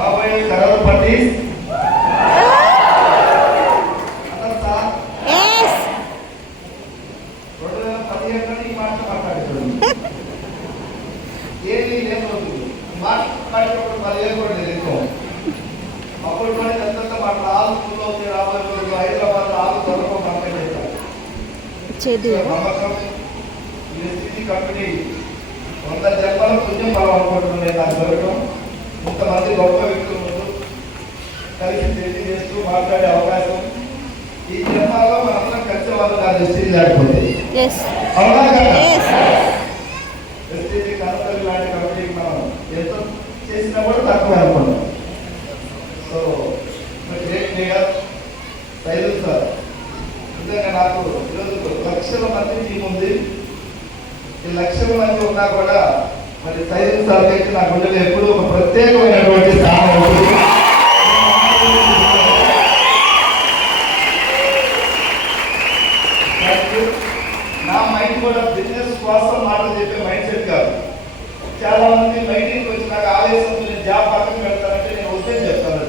కాబోయే కరోడ్పతి ఏది లేదు మాట్లాడేటప్పుడు 10,000 కూడా లేదు ఎక్కువ. అప్పుడు కూడా ఎంత మాకు ఆలు స్కూల్లో రాబోయే రోజులు హైదరాబాద్ ఆలు త్వరగా కంపెనీ చేస్తారు. నమ్మకం ఎస్సీసీ కంపెనీ 100 జన్మల పుణ్యం అనుకుంటున్నాయి. నాకు దొరకడం ఇంతమంది గొప్ప వ్యక్తులు ముందు కలిసి తెలియ చేస్తూ మాట్లాడే అవకాశం ఈ జన్మలో మనందరం కలిసే వాళ్ళు కాదు ఎస్సీసీ లేకపోతే. అవునా కదా? ఎస్సీసీ కనపల్లి లాంటి కంపెనీకి మనం ఎంత చేసినా కూడా తక్కువ అనుకుంటాం. So great leader Saidu sir. నిజంగా నాకు ఈరోజు లక్షల మంది టీం ఉంది. ఈ లక్షల మంది ఉన్నా కూడా మరి సైదు సార్ అయితే నా గుండెలో ఎప్పుడూ ఒక ప్రత్యేకమైనటువంటి స్థానం ఉంటుంది. నా మైండ్ కూడా బిజినెస్ కోసం మాటలు చెప్పే మైండ్ సెట్ కాదు. చాలా మంది బయటికి వచ్చి నాకు ఆవేశం నేను జాబ్ పక్కన పెడతానంటే నేను వద్దని చెప్తాను.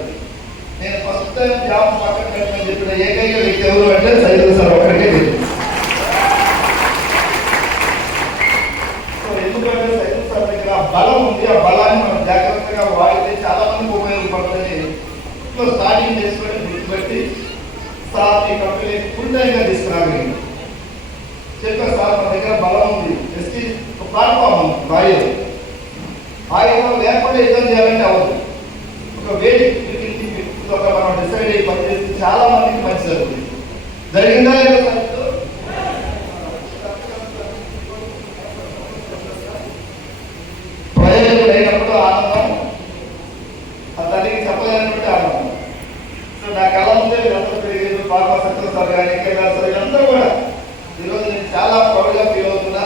నేను ఫస్ట్ టైం జాబ్ పక్కన పెడతానని చెప్పిన ఏకైక వ్యక్తి ఎవరు అంటే సైదు సార్ ఒక్కడికే తెలియదు. సో ఎందుకంటే సైదు సార్ దగ్గర బలం ఉంది. ఆ బలాన్ని మనం జాగ్రత్తగా వాడితే చాలా మందికి ఉపయోగపడుతుంది. స్టార్టింగ్ చేసుకొని గుర్తుపెట్టి సార్ ఈ కంపెనీ ఫుల్ టైంగా తీసుకురాగలిగింది. చెప్పారు సార్ మన దగ్గర బలం ఉంది. ఎస్టీ ప్లాట్ఫామ్ ఉంది. ఆయన లేకుండా యుద్ధం చేయాలంటే అవ్వదు. ఒక వేడి ఒక మనం డిసైడ్ అయ్యి పనిచేస్తే చాలా మందికి మంచి జరుగుతుంది. జరిగిందా లేదా? ప్రయోజనం అయినప్పుడు ఆనందం ఆ తల్లికి చెప్పలేనటువంటి ఆనందం. సో నా కళ ముందే వీళ్ళందరూ పెరిగారు. పాప సత్యం సార్ కానీ సార్ వీళ్ళందరూ కూడా ఈరోజు నేను చాలా ప్రౌడ్గా ఫీల్ అవుతున్నా.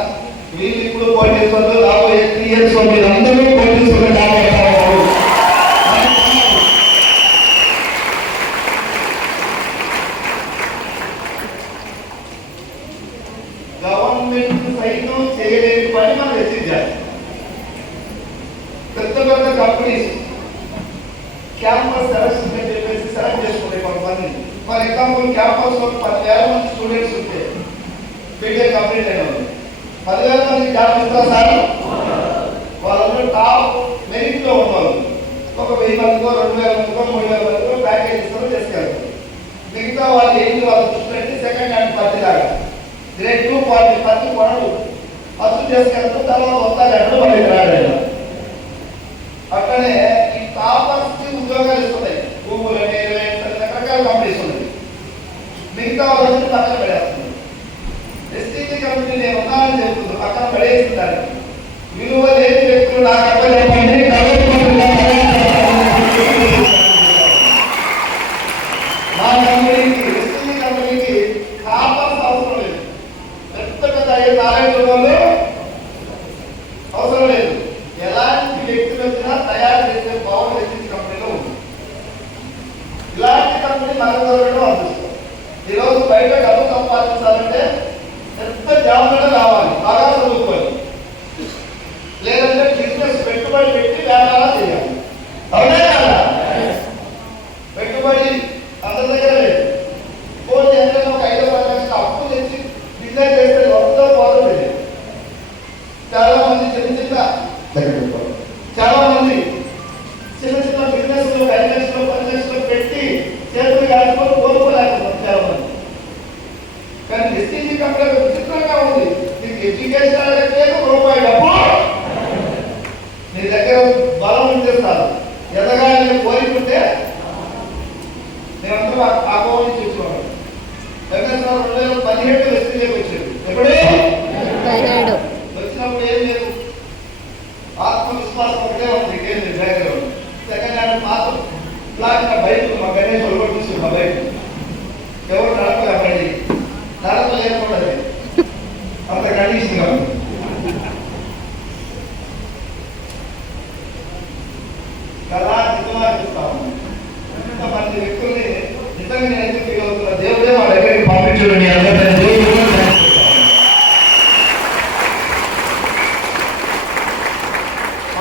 వీళ్ళు ఇప్పుడు కోటీశ్వరులు, రాబోయే 3 years మీరందరూ కోటీశ్వరులు కాబోతున్నారు. గవర్నమెంట్ సైతం చేయలేని పని మనం హెచ్చించాలి. పెద్ద పెద్ద కంపెనీస్ క్యాంపస్ సెలక్షన్ అని చెప్పేసి సెలెక్ట్ చేసుకుంటాయి కొంతమంది. ఫర్ ఎగ్జాంపుల్ క్యాంపస్ లో 10,000 మంది స్టూడెంట్స్ ఉంటే బీటెక్ కంప్లీట్ అయిన 10,000 మంది జాబ్ ఇస్తారు సార్. వాళ్ళందరూ టాప్ మెరిట్ లో ఉన్నారు. ఒక 1000 మందికో 2,000 మందికో 3,000 మందికో ప్యాకేజ్ ఇస్తారో చేసుకెళ్తారు. మిగతా వాళ్ళు ఏంటి వాళ్ళు చూసినట్టు సెకండ్ హ్యాండ్ పార్టీ లాగా గ్రేడ్ 2 పార్టీ పార్టీ కొనడు అర్థం చేసుకెళ్తూ తర్వాత వస్తాడు మళ్ళీ రాడు. అట్లనే ఈ టాపర్స్ కి ఉద్యోగాలు ఇస్తున్నాయి. గూగుల్ అని రకరకాల కంపెనీస్ ఉన్నాయి. మిగతా వాళ్ళని పక్కన పడేస్తుంది. ఎస్టీసీ కంపెనీ నేను ఉన్నానని చెప్తుంది, పక్కన పడేస్తున్నారు. విలువ లేని వ్యక్తులు నాకు అప్పచెప్పండి. నా కంపెనీకి ఎస్టీసీ కంపెనీకి టాపర్స్ అవసరం లేదు. పెద్ద పెద్ద నారాయణ వాళ్ళు అవసరం లేదు. ఎలాంటి వ్యక్తులు వచ్చినా తయారు చేసే పవర్ ఎస్టీసీ కంపెనీలో ఉంది. ఇలాంటి కంపెనీ మనకు దొరకడం అదృష్టం. ఈరోజు బయట డబ్బు సంపాదించాలంటే పెద్ద జాబులు రావాలి, బాగా చదువుకోవాలి. లేదంటే బిజినెస్ పెట్టుబడి పెట్టి వ్యాపారం చేయాలి. అవునా కదా? పెట్టుబడి అందరి దగ్గర లేదు. పోనీ ఎంతైనా ఒక 5,000 అప్పు తెచ్చి బిజినెస్ చేస్తే వస్తుందో పోదో లేదు. చాలా మంది చిన్న బిజినెస్ 5 లక్షలు 10 లక్షలు పెట్టి చేతులు కాల్చుకొని కోరుకోలేకపోతున్నారు చాలా మంది. కానీ ఎస్టీసీ కంపెనీ విచిత్రంగా ఉంది. నీకు ఎడ్యుకేషన్ లేదు, రూపాయి డబ్బు నీ దగ్గర బలం ఉంటే చాలు. ఎదగాలని కోరుకుంటే నేనందరూ ఆ కోరిక చూసుకోవాలి. వెంకటేశ్వర 2017 ఎస్టీసీకి వచ్చాడు. ఎప్పుడే వచ్చినప్పుడు ఏం లేదు, ఆత్మవిశ్వాసం ఒకటే ఉంది. ఏం లేదు బ్యాక్గ్రౌండ్. సెకండ్ హ్యాండ్ మాత్రం ప్లాట్ బైక్ మా గణేష్ వాళ్ళు తీసుకుని మా బైక్ ఎవరు నడపలే బండి నడపలేకుండా అంత కండిషన్ గా కళా నిజమా చూస్తాము. ఇంతమంది వ్యక్తుల్ని నిజంగా నేను ఎందుకు ఫీల్ అవుతున్నా, దేవుడే మా దగ్గరికి పంపించడం మీ అందరినీ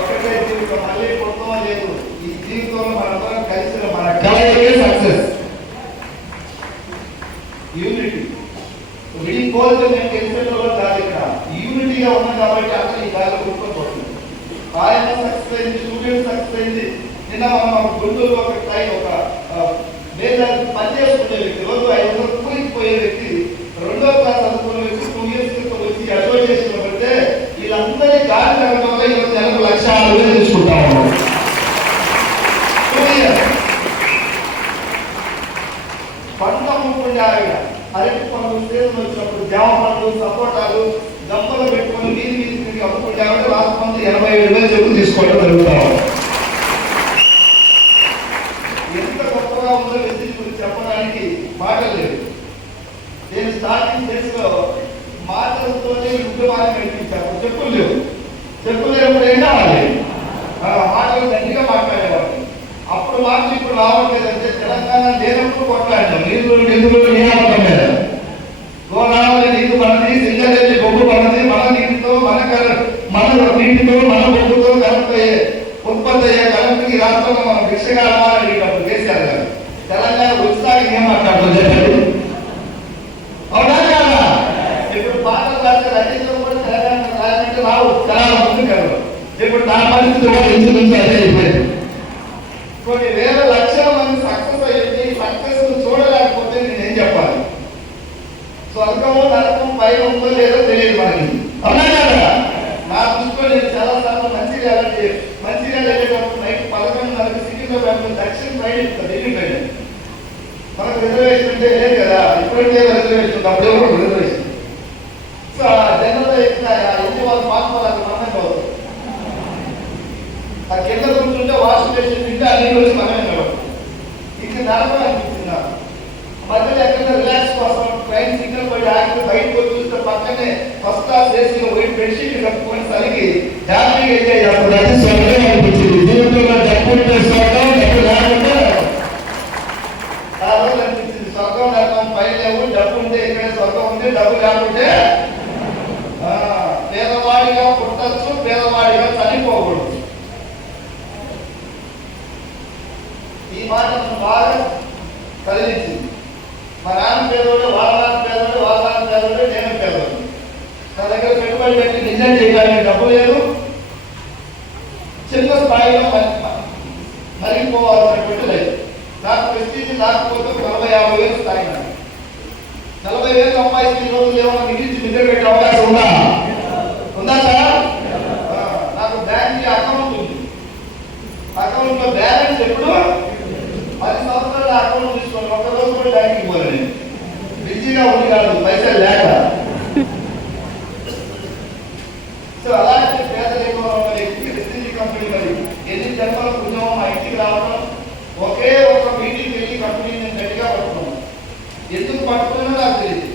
ఒకటే జీవితం మళ్ళీ కొత్తమో లేదు. ఈ జీవితంలో సక్సెస్ యూనిటీ. విడిపోతే నేను గెలిచేటో కాదు, ఇక్కడ యూనిటీగా ఉన్నాం కాబట్టి అక్కడ ఈ గాలి కొట్టుకోబోతుంది. ఆయన సక్సెస్ అయింది, స్టూడెంట్ సక్సెస్ అయింది. నిన్న మనం గుంటూరు ఒక టైం ఒక పని చేసుకునే వ్యక్తి, రోజు 500 కూలికి పోయే వ్యక్తి, 2వ క్లాస్ చదువుకునే వ్యక్తి 2 years క్రితం వచ్చి అసోసియేషన్ పెడితే వీళ్ళందరి గాలి తగ్గడంలో ఈరోజు నెలకు 1,06,000 తీసుకుంటా ఉన్నాం. పంట అమ్ముకుంటే ఆయన అరటి పండ్లు సీజన్ వచ్చినప్పుడు జామ పండ్లు, సపోటాలు గంపలు పెట్టుకొని వీధి తిరిగి అమ్ముకుంటే లాస్ట్ మంత్ 87,000 చెప్పులు తీసుకోవడం జరుగుతాం. ఎంత గొప్పగా ఉందో వెస్టిజ్ గురించి చెప్పడానికి మాటలు లేవు. నేను స్టార్టింగ్ డేస్లో మాటలతోనే ఉద్యమాన్ని నడిపించాను. చెప్పులు లేవు, చెప్పులు లేనప్పుడు ఏం కావాలి, మాటలు గట్టిగా మాట్లాడేవాడిని. అప్పుడు మాటలు ఇప్పుడు రావట్లేదంటే తెలంగాణ లేనప్పుడు కొట్లాడినాం. నిధులు నియామకం మీద గోదావరి నీరు మనది, సింగరేణి బొగ్గు మనది, మన నీటితో మన నీటితో మన బొగ్గుతో కరెంట్ ఉత్పత్తి అయ్యే కరెంట్కి రాష్ట్రంలో మనం భిక్షగా అడిగినప్పుడు కేసీఆర్ గారు తెలంగాణ ఉత్సాహం ఏం మాట్లాడుతుంది చెప్పండి, అవునా కాదా? ఇప్పుడు పాటలు రాసే రచయితలు కూడా తెలంగాణ రాయాలంటే రావు, చాలా ముందు కదా. ఇప్పుడు నా పరిస్థితి కూడా ఇంచుమించు అదే అయిపోయింది. కొన్ని వేల లక్షల మంది సక్సెస్ అయ్యింది. సక్సెస్ చూడలేకపోతే నేనేం చెప్పాలి? స్వర్గము నరకం పైన ఉందో లేదో తెలియదు మనకి, అవునా కదా? నా దృష్టిలో నేను చాలా సార్లు మంచిర్యాల వెళ్ళేటప్పుడు నైట్ 11:30 సికింద్రాబాద్ దక్షిణ ట్రైన్ ఎక్కుతుంది, ఢిల్లీ ట్రైన్. మనకు రిజర్వేషన్ అంటే లేదు కదా, ఇప్పుడంటే రిజర్వేషన్, అప్పుడు ఎవరు రిజర్వేషన్. సో జనరల్గా ఎక్కిన ఎన్ని వాళ్ళు పాస్ అది మనమే అవుతుంది. ఆ కింద కూర్చుంటే వాష్ స్టేషన్ తింటే అన్ని వచ్చి మనమే నిలబడతాం. ఇది నరకం అనిపించింది నాకు. మధ్యలో ఎక్కడ రిలాక్స్ కోసం ట్రైన్ సిగ్నల్ పడి ఆగి బయటకు చూస్తే పక్కనే ఫస్ట్ క్లాస్ ఏసీలో పోయి బెడ్షీట్ కప్పుకొని సరికి హ్యాపీగా ఎంజాయ్ చేస్తుంది. అది స్వర్గం అనిపించింది. జీవితంలో డబ్బు ఉంటే స్వర్గం, డబ్బు లేకుంటే ఆ రోజు అనిపించింది స్వర్గం నరకం పైన లేవు, డబ్బు ఉంటే ఇక్కడే స్వర్గం ఉంది, డబ్బు లేకుంటే పేదవాడిగా పుట్టచ్చు, పేదవాడిగా చనిపోకూడదు. ఈ మాట బాగా కలిగించింది. మా నాన్న పేదోడు, వాళ్ళ నాన్న పేదోడు, వాళ్ళ నాన్న పేదోడు, నేను పేదోడు. నా దగ్గర పెట్టుబడి పెట్టి నిజం చేయడానికి డబ్బు లేదు. చిన్న స్థాయిలో మరిగిపోవాల్సినటువంటి లేదు. నాకు ప్రెస్టీజ్ లేకపోతే 40,000-50,000 స్థాయి. 40,000 సంపాదించిన రోజులు ఏమన్నా మిగిలించి నిద్ర పెట్టే అవకాశం ఉందా సార్? నాకు బ్యాంక్ అకౌంట్ ఉంది. అకౌంట్ లో బ్యాలెన్స్ ఎప్పుడు 10 సంవత్సరాల అకౌంట్ తీసుకొని ఒక్క రోజు కూడా బ్యాంకింగ్ పోలేదు. బిజీగా ఉంది కాదు, పైసలు లేక. సో అలాంటి పేదరికంలో ఉన్న వ్యక్తి వెస్టిజ్ కంపెనీ మరి ఎన్ని జన్మల పుణ్యం మా ఇంటికి రావడం, ఒకే ఒక మీటింగ్ వెళ్ళి కంపెనీ నేను గట్టిగా పట్టుకున్నాను. ఎందుకు పట్టుకున్నానో నాకు తెలియదు.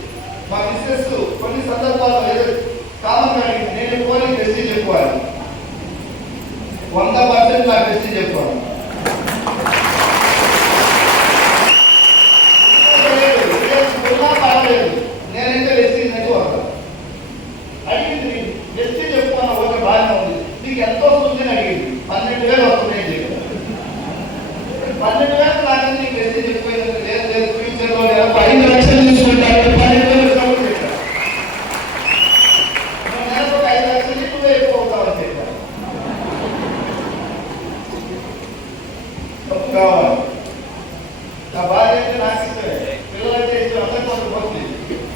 మా మిస్సెస్ కొన్ని సందర్భాల్లో ఏదో కామన్ అడిగింది, నేను ఎక్కువ వెస్టిజ్ చెప్పుకోవాలి, 100% నాకు వెస్టిజ్ చెప్పుకోవాలి. నేనైతే వెస్టిజ్ నచ్చి వస్తాను. అడిగింది వెస్టిజ్ చెప్పుకున్నా ఓకే బాగానే ఉంది, నీకు ఎంత వస్తుంది అని అడిగింది. 12,000 వస్తున్నాయి చెప్పి. 12,000 నాకు నీకు వెస్టిజ్ చెప్పుకోలేదు. లేదు ఫ్యూచర్లో 5 లక్షలు తీసుకుంటాను, 12,000 చెప్పాను. నెలకు ఒక 5 లక్షలు ఇప్పుడు ఎక్కువ అవుతామని చెప్పాను. తప్పు కావాలి. నా భార్య అయితే నాకు ఇష్టమే, పిల్లలైతే ఇష్టం, అందరికీ ఒక పోతుంది.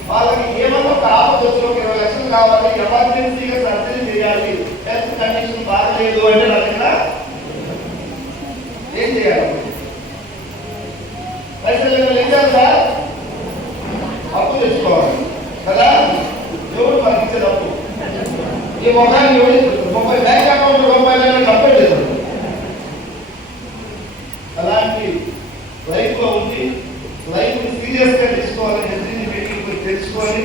వాళ్ళకి ఏమన్నా ఒక ఆపద వచ్చి 20 లక్షలు కావాలి, ఎమర్జెన్సీగా సర్జరీ చేయాలి, హెల్త్ కండిషన్ బాగలేదు అంటే నా దగ్గర ఏం చేయాలి? పైసలు ఏం చేయాలి సార్? అప్పు తెచ్చుకోవాలి కదా. ఎవరు మనకి ఇచ్చేది అప్పు? ఈ మొత్తాన్ని ఎవరు బ్యాంక్ అకౌంట్ రూపాయలు కంప్లీట్ చేశారు. అలాంటి లైఫ్ లో ఉండి లైఫ్ ని సీరియస్ గా తీసుకోవాలి. వెస్టిజ్ మీటింగ్ పోయి తెలుసుకొని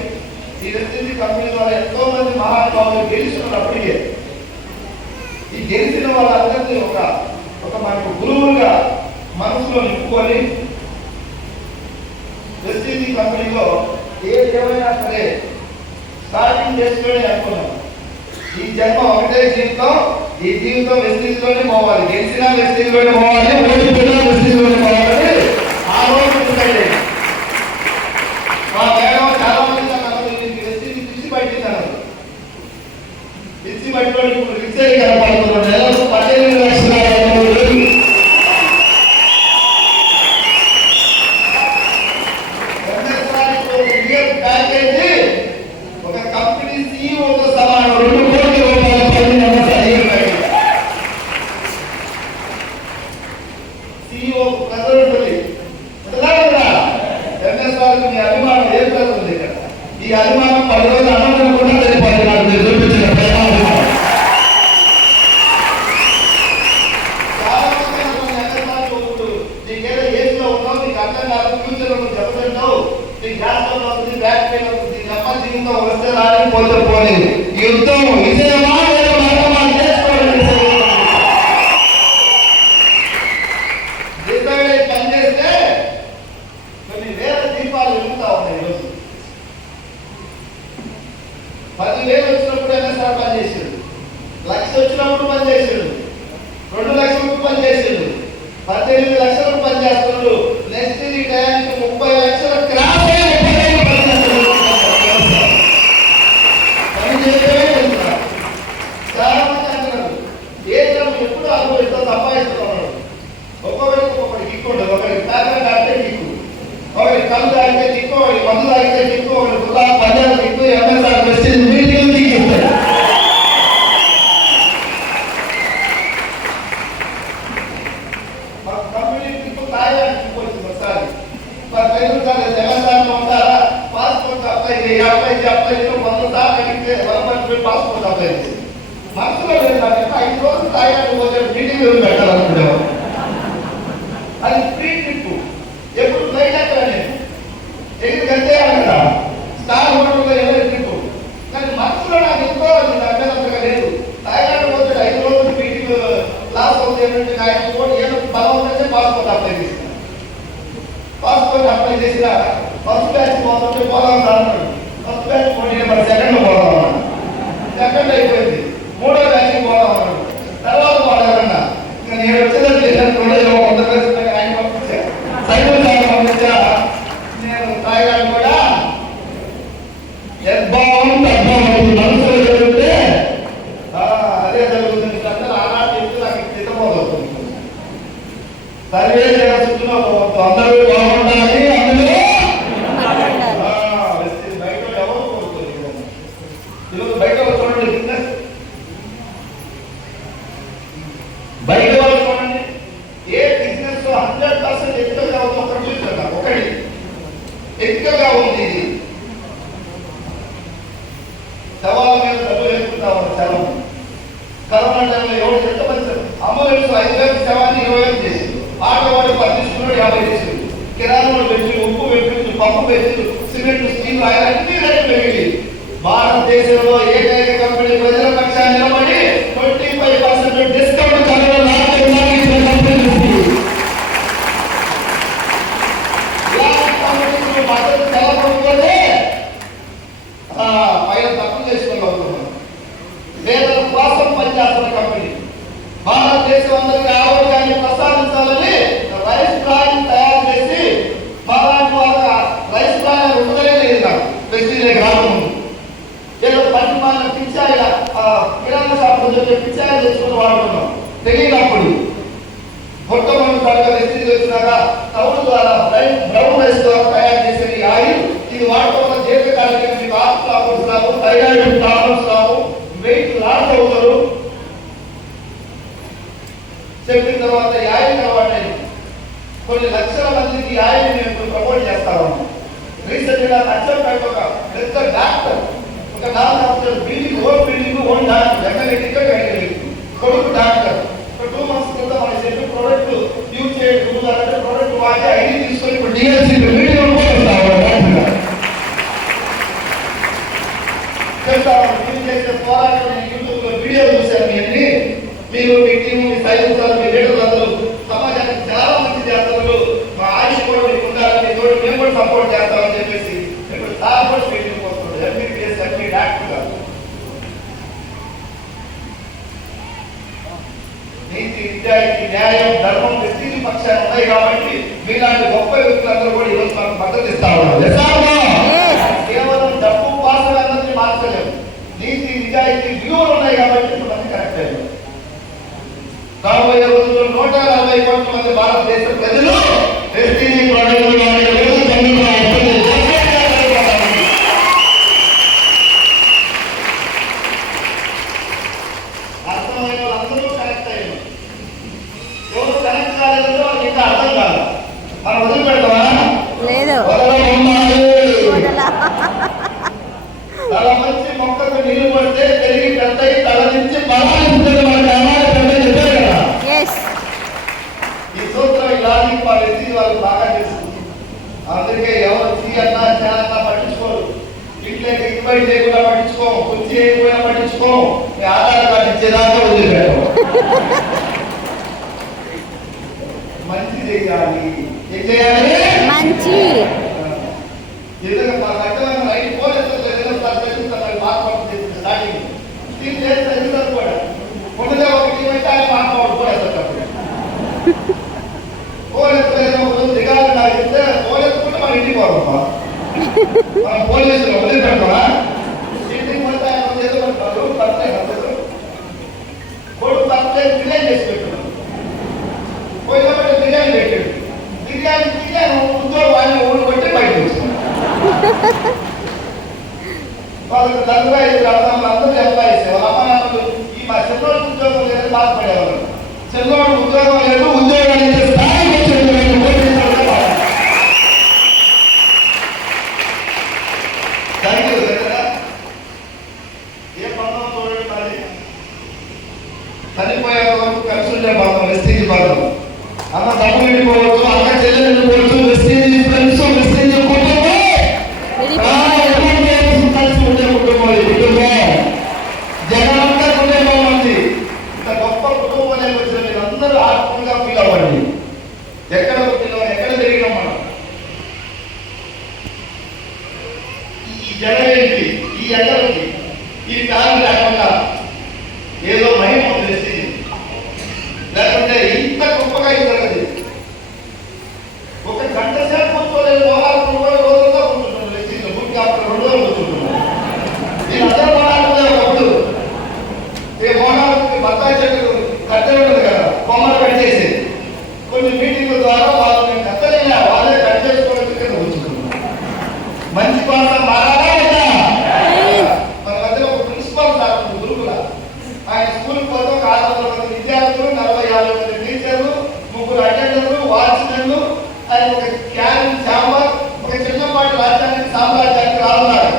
ఈ వెస్టిజ్ కంపెనీ ద్వారా ఎంతో మంది మహానుభావులు గెలిచినప్పటికే ఈ గెలిచిన వాళ్ళందరినీ ఒక మనకు గురువులుగా మనసులో నింపుకొని వెస్టిజ్ కంపెనీలో ఏమైనా సరే స్టార్టింగ్ చేసుకొని అనుకున్నాం. ఈ జన్మ ఒకటే జీవితం, ఈ జీవితం వెస్టిజ్ లోనే పోవాలి. గెలిచినా వెస్టిజ్ లోనే పోవాలి, ఓడిపోయినా వెస్టిజ్ లోనే పోవాలి. ఆ CEO ప్రెజర్ ఉంటుంది. ఎంఎస్ఆర్ మీ అభిమానం ఏం జరుగుతుంది ఇక్కడ? ఈ అభిమానం 10 రోజులు అన్నం కూడా తెలిపారు. మీరు చూపించిన చాలా మంది నీకేదో ఏజ్లో ఉన్నావు, నీకు అర్థం కాదు, ఫ్యూచర్ లో చెప్పదంటావు, నీకు గ్యాస్ అవుతుంది, బ్యాక్ పెయిన్ అవుతుంది, నమ్మ జీవితం వస్తే రాని పోతే పోలేదు. యుద్ధం విజయమా లేదా మరణమా చేసుకోవాలి. పనిచేస్తే కొన్ని వేల దీపాలు వెలుగుతా ఉన్నాయి. ఈరోజు 10,000 వచ్చినప్పుడు ఎంఎస్ఆర్ పనిచేసాడు, 1,00,000 వచ్చినప్పుడు పనిచేసాడు, 2 లక్షలకు పనిచేసాడు, 18 లక్షలకు పనిచేస్తున్నాడు. నెక్స్ట్ ఈ టైంకి 30 లక్షల క్రాస్ చాలా మంది అంటున్నారు ఏ ఎప్పుడు అనుభవిస్తా సంపాదిస్తున్నాడు. ఒక్కొక్కరికి ఒక్కొక్కటి కిక్కు ఉండదు. ఒకరికి పేపర్ తాగితే కిక్కు, ఒకరికి కళ్ళు తాగితే కిక్కు, ఒకరికి మందు తాగితే కిక్కు, ఒకరికి కులా Punjab kick, MSR prestige meeting కిక్కిస్తారు. మా కంపెనీ కిక్కు తాగడానికి కిక్కు వచ్చింది. ఒకసారి మా తెలుగుసారి ఎంఎస్ఆర్లో ఉంటారా, పాస్పోర్ట్ అప్లై చేయి, అప్లై 100 సార్లు అడిగితే 100 పాస్పోర్ట్ అప్లై చేసి మనసులో ఏంటంటే 5 రోజులు తాగడానికి పోతే మీటింగ్ పెట్టాలనుకునేవారు. అది ఫ్రీ ట్రిప్. ఎప్పుడు ఫ్లైట్ ఎక్కడనే ఎందుకంటే అక్కడ స్టార్ హోటల్లో ఎవరి ట్రిప్. కానీ మనసులో నాకు ఎంతో అభ్యంతరంగా లేదు. తాగడానికి పోతే 5 రోజులు మీటింగ్ లాస్ అవుతుంది ఏంటంటే ఆయన కోటి ఏదో బలం అంటే పాస్పోర్ట్ అప్లై చేసిన. పాస్పోర్ట్ అప్లై చేసిన ఫస్ట్ బ్యాచ్ పోతుంటే పోదాం అన్నాడు. ఫస్ట్ బ్యాచ్ పోటీ మరి సెకండ్ పోదాం అన్నాడు. సెకండ్ అయిపోయింది, 3వ బ్యాచ్కి పోదాం అన్నాడు. తర్వాత పోదామన్నా ఇంకా నేను వచ్చేదాన్ని ఆయన పంపించా, సైకిల్ సార్ పంపించా. నేను తాగడానికి కూడా మనసులో జరుగుతుంటే అదే జరుగుతుంది. అందరూ ఆనాటి చెప్తే నాకు చిత్తమవుతుంది. సర్వే చేస్తున్నా అందరూ బాగుండాలి, అందులో బయట ఎవరు కోరుతుంది. ఈరోజు బయట చూడండి, బిజినెస్ బయట వాళ్ళు చూడండి, ఏ బిజినెస్ 100% ఎత్తుగా ఉంది. ఒకటి చూస్తున్నా, ఒకటి ఎత్తుగా ఉంది. ఇది శవాల మీద డబ్బులు వేసుకుంటా ఉన్నారు. శవం కరోనా టైంలో ఎవరు ఎంతమంది అంబులెన్స్ 5,000 శవాన్ని 20,000 చేసింది. ఆటో వాడు 10 తీసుకున్నాడు, 50 తీసుకుంది. కిరాణాలు పెంచు, ఉప్పు పెంచు, పప్పు పెంచు, సిమెంట్, స్టీల్, ఆయన అన్ని రేట్లు పెరిగి భారతదేశంలో ఏకైక కంపెనీ ప్రజల పక్షాన్ని నిలబడి 25% డిస్కౌంట్ ధరలో మద్దతు తెలపకపోతే పైన తప్పులు చేసుకోగలుగుతున్నాం. పేదల కోసం పనిచేస్తున్న కంపెనీ. భారతదేశం అందరికీ ఆరోగ్యాన్ని ప్రసాదించాలని రైస్ బ్రాండ్ తయారు చేసి మాలాంటి వాళ్ళ రైస్ బ్రాండ్ ఉంటుందనే లేదు. నాకు ప్రెస్టీజ్ రాకముందు ఏదో పని పిచ్చాయిల కిరాణా షాప్ నుంచి పిచ్చాయిలు తెచ్చుకుని వాడుతున్నాం. తెలియనప్పుడు మొట్టమొదటిసారిగా ప్రెస్టీజ్ వచ్చినాక టౌన్ ద్వారా బ్రౌన్ రైస్ ద్వారా తయారు చేసిన ఈ ఆయిల్ ఇది వాడటం వల్ల దీర్ఘకాలిక మీకు హార్ట్ ప్రాబ్లమ్స్ రావు, థైరాయిడ్ ప్రాబ్లమ్స్ రావు, వెయిట్ లాస్ అవుతారు. చెప్పిన తర్వాత ఈ ఆయిల్ అలవాటు కొన్ని లక్షల మందికి ఈ ఆయిల్ నేను ప్రమోట్ చేస్తా ఉన్నాను. రీసెంట్ గా నచ్చంపేట ఒక పెద్ద డాక్టర్, ఒక 4 సంవత్సరాలు building own doctor, MLA ticket అడిగి కొడుకు డాక్టర్. ఒక 2 months క్రితం మన చెప్పిన ప్రోడక్ట్ యూజ్ చేయాలంటే ప్రోడక్ట్ వాడి ఐడి తీసుకొని ఇప్పుడు డిఎల్సీ మీటింగ్ చేసే పోరాటం నేను యూట్యూబ్ లో వీడియో చూశాను. అన్ని మీరు మీ టీం, మీ సైన్స్ మీ లీడర్లు అందరూ సమాజానికి చాలా మంచి చేస్తారు. మా ఆయుష్ కూడా మీకు ఉండాలని మేము కూడా సపోర్ట్ చేస్తామని చెప్పేసి ఇప్పుడు సార్ కూడా మీటింగ్ వస్తుంది. ఎంబీబీఎస్ ఎంపీ డాక్టర్ గారు నీతి, నిజాయితీ, న్యాయం, ధర్మం, ప్రెస్టీజ్ పక్షాలు ఉన్నాయి కాబట్టి మీలాంటి గొప్ప వ్యక్తులందరూ కూడా ఈరోజు మనకు మద్దతు ఇస్తా ఉన్నారు. కేవలం డబ్బు వాసన అన్నది మార్చలేము. నీతి, నిజాయితీ, వ్యూలు ఉన్నాయి కాబట్టి మనకి కరెక్ట్ అయ్యారు. రాబోయే రోజుల్లో 140 కోట్ల మంది భారతదేశ ప్రజలు ప్రెస్టీజ్ ప్రోడక్ట్ అర్థమైన వాళ్ళందరూ కనెక్ట్ అయ్యారు. ఎవరు కనెక్ట్ కాలేదో ఇంకా అర్థం కాదు. మనం వదిలిపెడతామా? లేదు. చాలా మంచి మొక్కకు నీళ్లు పడితే పెరిగి పెద్దయి తల నుంచి బలాలిస్తుంది. మనకి అమ్మాయి చెప్పారు కదా. ఈ సూత్రం ఈ లాజిక్ వాళ్ళు ఎత్తి వాళ్ళు బాగా తెలుస్తుంది. అందుకే ఎవరు సీ అన్నా చాలా పట్టించుకోరు. ఇంట్లోకి ఇన్వైట్ చేయకుండా పట్టించుకోం, కుర్చీ చేయకపోయినా పట్టించుకోం. మీ ఆధార్ కార్డు ఇచ్చేదాకా వదిలిపెట్టాం. మంచి చేయాలి. ఏం చేయాలి? మంచి. ఏదైనా మా రకమైన రైట్ పోలీసులు స్టార్టింగ్ టీం చేస్తే కూడా ముందుగా ఒక టీం అయితే ఆయన మాట్లాడు పోలేస్తారు. పోలీసులు దిగాలి నాకు చెప్తే పోలీసులు కూడా మన ఇంటికి పోవమ్మా. మనం పోలీసులు వదిలిపెడతామా? ఇంటికి పోతే ఆయన చేతులు కొడుకు తప్పే బిర్యానీ చేసి పెట్టాడు. పోయినప్పుడు బిర్యానీ పెట్టాడు. బిర్యానీ ఉద్యోగం ఆయన ఊరు కొట్టి బయటకు వస్తున్నాడు. వాళ్ళకి దగ్గర అందరూ ఎంప్లాయీస్. వాళ్ళ అమ్మ నాన్నలు ఈ మా చెన్నోడు ఉద్యోగం లేదని బాధపడేవాళ్ళు. చెన్నోడు ఉద్యోగం లేదు, ఉద్యోగాలు ఇచ్చే స్థాయికి వచ్చేది. ఏ బంధం చూడండి, మరి చనిపోయే వరకు కలిసి ఉండే బంధం వెస్టీజ్ బంధం. అన్న తమ్ముడు వెళ్ళిపోవచ్చు, అక్క చెల్లెలు వెళ్ళిపోవచ్చు, వెస్టీజ్ ఫ్రెండ్స్, వెస్టీజ్ కుటుంబం కలిసి ఉండే కుటుంబం. ఈ కుటుంబం జగనంతా కుటుంబం ఉంది. ఇంత గొప్ప కుటుంబం వచ్చిన మీరు అందరూ ఆత్మీయంగా ఫీల్ అవ్వండి. ఎక్కడ పుట్టినాం, ఎక్కడ పెరిగినాం మనం. ఈ జనం ఏంటి, ఈ ఎండలకి ఈ కాలం లేకుండా ఏదో మహిమ తెలిసి లేకుంటే ఇంత గొప్పగా జరగదు. ఒక గంట సేపు కూర్చోలేదు, రోజులుగా కూర్చుంటున్నాను. వెస్టీజ్ గుడికి అప్పుడు 2 రోజులు కూర్చుంటున్నాను. నేను అందరూ మోనాలు ఒకప్పుడు ఏ మోనాలకి బత్తాయి చెట్లు కట్టెలు ఉంటుంది కదా, కొమ్మలు కట్ చేసేది. కొన్ని మీటింగ్ల ద్వారా వాళ్ళు నేను కట్టలేనా, వాళ్ళే కట్ చేసుకోవడానికి కింద కూర్చుంటున్నాను. మంచి పాట మారాలా లేదా? మన మధ్యలో ఒక ప్రిన్సిపల్ సార్ గురువుల ఆయన స్కూల్కి పోతే ఒక 600 మంది విద్యార్థులు, 40-50 మంది టీచర్లు, 3 అటెండర్లు, వాచ్మెన్లు, ఆయన ఒక క్యాన్ ఛాంబర్, ఒక చిన్నపాటి రాజ్యానికి సామ్రాజ్యానికి రానున్నారు.